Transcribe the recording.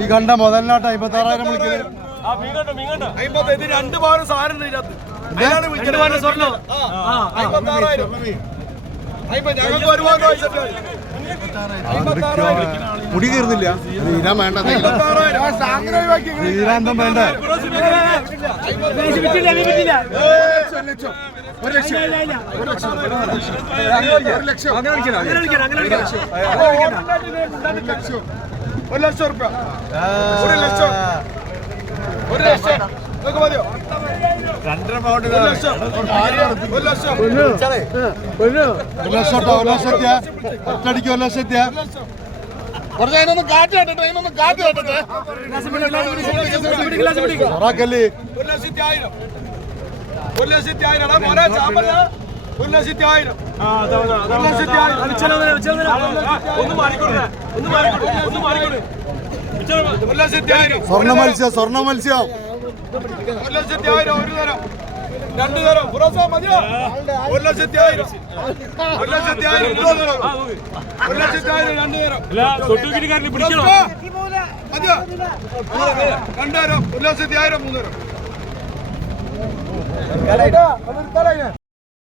ഈ കണ്ട മുതലിനാട്ട് 56,000 വിളിക്കുന്നത്. രണ്ട് പവന് സാധനം മുടി കയറുന്നില്ല. തീരാൻ വേണ്ട, തീരാന്തം വേണ്ട. 1,00,000 രൂപ. 1,00,000 മതിയോ? 2.5 പൗണ്ട്. 1,00,000. 1,00,000. 1,00,000 ഒറ്റടിക്ക് 1,00,000. കുറച്ച് അതിനൊന്ന് കാറ്റ് കെട്ടട്ടെ, അതിനൊന്ന് കാറ്റ് കെട്ടട്ടെ. 1,00,000. 1,00,000 മോനെ ചാമ്പല. 1,00,000. സ്വർണ്ണ മത്സ്യം, സ്വർണ്ണ മത്സ്യം. 1,00,000 ഒരു തരം, 2 തരം. പുറസോ മതിയോ? 1,00,000. 1,00,000 2 തരം. 1,00,000 2 തരം. മതിയോ? 2 തരം. 1,00,000 3 തരം.